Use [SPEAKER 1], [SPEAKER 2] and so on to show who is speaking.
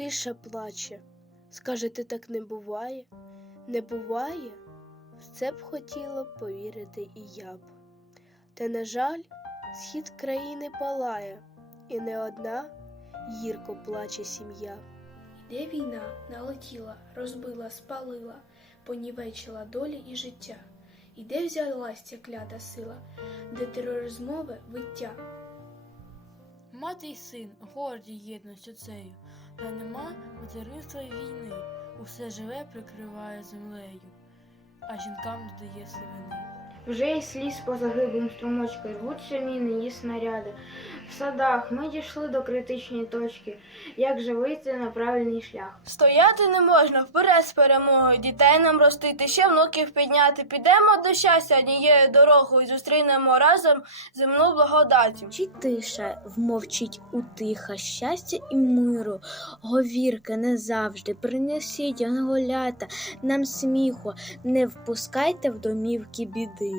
[SPEAKER 1] Тиша плаче. Скажете, так не буває? Не буває? В це б хотіло повірити і я б. Та, на жаль, схід країни палає, і не одна гірко плаче сім'я.
[SPEAKER 2] Іде війна, налетіла, розбила, спалила, понівечила долі і життя. І де взялась ця клята сила, де тероризмове виття?
[SPEAKER 3] Мати й син горді єдність оцею, та нема материнства й війни, усе живе прикриває землею, а жінкам додає сивини.
[SPEAKER 4] Вже й сліз по загиблим струмочкам, рвуться міни і снаряди. В садах ми дійшли до критичної точки. Як же вийти на правильний шлях?
[SPEAKER 5] Стояти не можна вперед з перемогою, дітей нам ростити, ще внуків підняти. Підемо до щастя однією дорогою, зустрінемо разом земну благодаттю.
[SPEAKER 6] Чи тиша вмовчить утиха щастя і миру, говірки не завжди, принесіть янголята нам сміху, не впускайте в домівки біди.